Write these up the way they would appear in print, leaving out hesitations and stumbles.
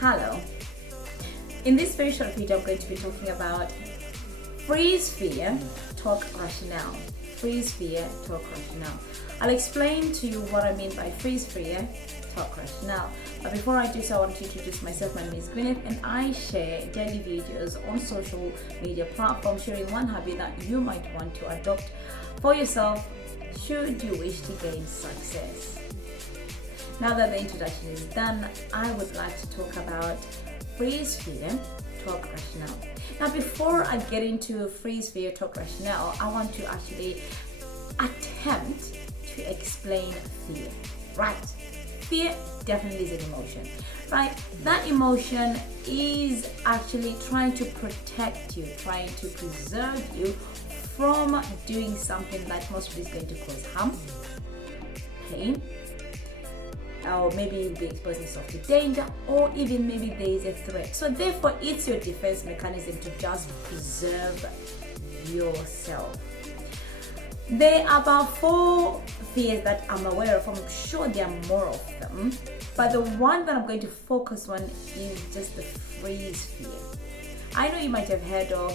Hello. In this very short video, I'm going to be talking about freeze fear, talk rationale. Freeze fear, talk rationale. I'll explain to you what I mean by freeze fear, talk rationale. But before I do so, I want to introduce myself. My name is Gwyneth, and I share daily videos on social media platforms, sharing one habit that you might want to adopt for yourself should you wish to gain success. Now that the introduction is done, I would like to talk about freeze fear, talk rationale. Now, before I get into freeze fear, talk rationale, I want to actually attempt to explain fear. Right? Fear definitely is an emotion, right? That emotion is actually trying to protect you, trying to preserve you from doing something that most is going to cause harm, pain, or maybe you'll be exposing yourself to danger, or even maybe there is a threat. So therefore, it's your defense mechanism to just preserve yourself. There are about 4 fears that I'm aware of. I'm sure there are more of them, but the one that I'm going to focus on is just the freeze fear. I know you might have heard of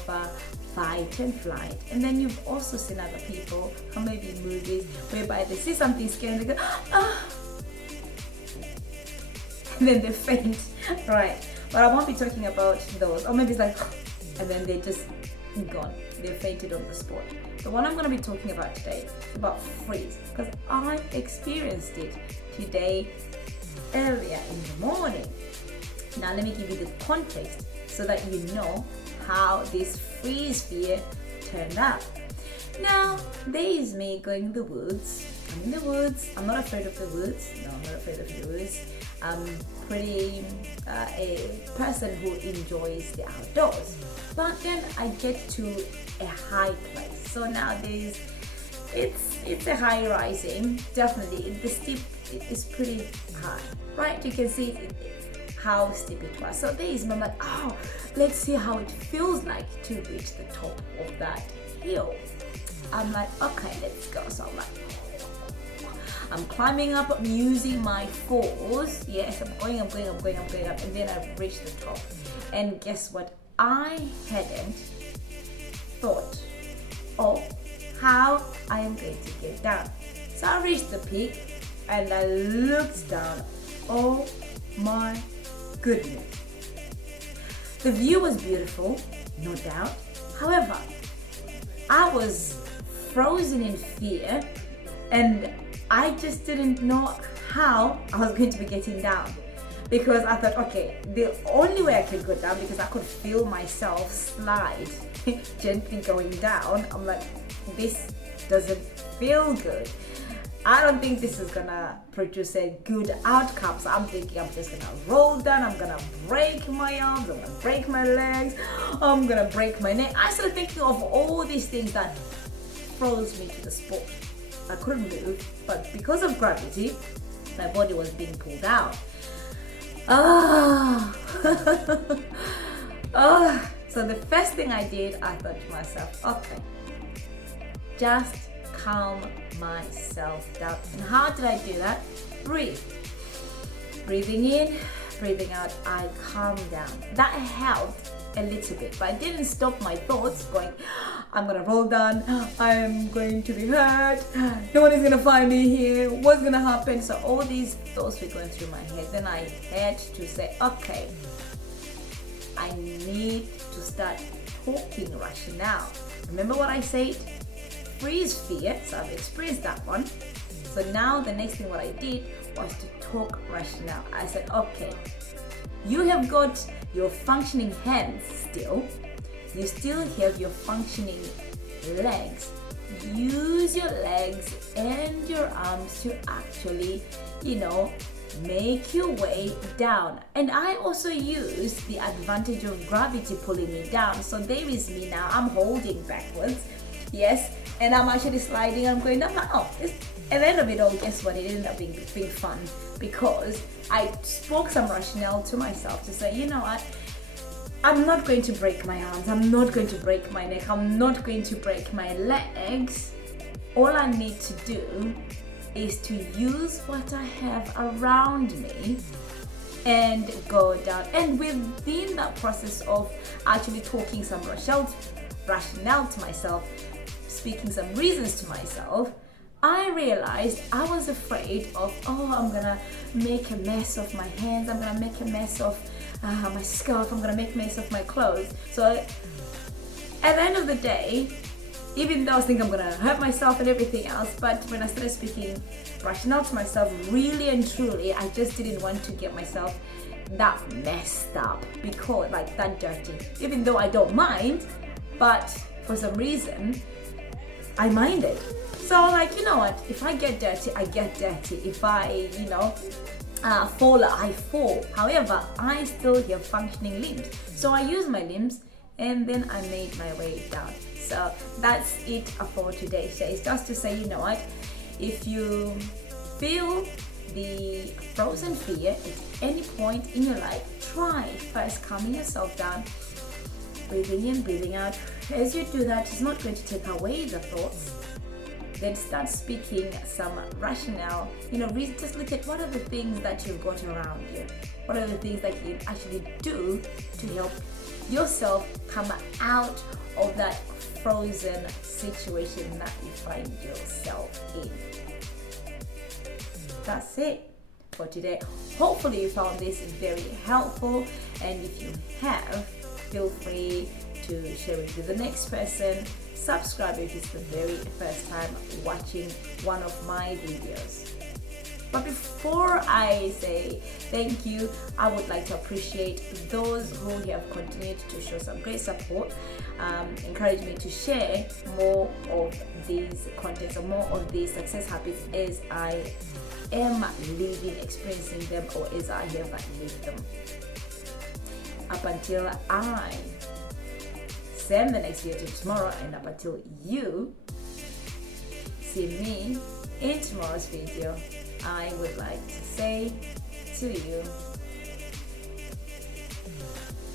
fight and flight, and then you've also seen other people, or maybe movies, whereby they see something scary and they go, ah, and then they faint, right? But I won't be talking about those, or maybe it's like, and then they're just gone, they fainted on the spot. The one I'm going to be talking about today is about freeze, because I experienced it today earlier in the morning. Now let me give you the context so that you know how this freeze fear turned out. Now there is me going in the woods. I'm in the woods. I'm not afraid of the woods. No, I'm not afraid of the woods. I'm pretty a person who enjoys the outdoors. But then I get to a high place. So nowadays it's a high rising. Definitely the steep is pretty high, right? You can see how steep it was. So there is me, I'm like, oh, let's see how it feels like to reach the top of that hill. I'm like, okay, let's go. So I'm climbing up, I'm using my force. Yes, I'm going up, and then I reached the top. And guess what? I hadn't thought of how I am going to get down. So I reached the peak and I looked down. Oh my goodness. The view was beautiful, no doubt. However, I was frozen in fear, and I just didn't know how I was going to be getting down, because I thought, okay, the only way I could go down, because I could feel myself slide gently going down. I'm like, this doesn't feel good. I don't think this is gonna produce a good outcome. So I'm thinking I'm just gonna roll down, I'm gonna break my arms, I'm gonna break my legs, I'm gonna break my neck. I started thinking of all these things that froze me to the spot. I couldn't move, but because of gravity, my body was being pulled out. So the first thing I did, I thought to myself, okay, just calm myself down. And how did I do that? Breathe. Breathing in, breathing out, I calmed down. That helped a little bit, but it didn't stop my thoughts going, I'm gonna roll down, I'm going to be hurt, no one is gonna find me here, what's gonna happen? So all these thoughts were going through my head. Then I had to say, okay, I need to start talking rationale. Remember what I said? Freeze fear. So I've experienced that one. So now the next thing what I did was to talk rationale. I said, okay, you have got your functioning hands still. You still have your functioning legs. Use your legs and your arms to actually, make your way down. And I also use the advantage of gravity pulling me down. So there is me now. I'm holding backwards. Yes. And I'm actually sliding. I'm going down. Oh, at the end of it all, guess what? It ended up being fun, because I spoke some rationale to myself to say, you know what? I'm not going to break my arms. I'm not going to break my neck. I'm not going to break my legs. All I need to do is to use what I have around me and go down. And within that process of actually talking some rationale to myself, speaking some reasons to myself, I realized I was afraid of, I'm gonna make a mess of my hands, I'm gonna make a mess of my scarf, I'm gonna make a mess of my clothes. So at the end of the day, even though I was thinking I'm gonna hurt myself and everything else, but when I started speaking rationale to myself, really and truly, I just didn't want to get myself that messed up, because like that dirty. Even though I don't mind, but for some reason, I minded. So like, you know what, if I get dirty, I get dirty. If I, fall, I fall. However, I still have functioning limbs. So I use my limbs and then I made my way down. So that's it for today's show. It's just to say, you know what, if you feel the frozen fear at any point in your life, try first calming yourself down, breathing in, breathing out. As you do that, it's not going to take away the thoughts. Then start speaking some rationale. Just look at what are the things that you've got around you. What are the things that you can actually do to help yourself come out of that frozen situation that you find yourself in. That's it for today. Hopefully you found this very helpful, and if you have, feel free to share it with the next person. Subscribe if it's the very first time watching one of my videos. But before I say thank you, I would like to appreciate those who have continued to show some great support, encourage me to share more of these contents or more of these success habits as I am living, experiencing them, or as I have lived them. Up until I send the next video to tomorrow, and up until you see me in tomorrow's video, I would like to say to you,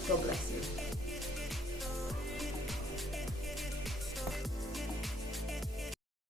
God bless you.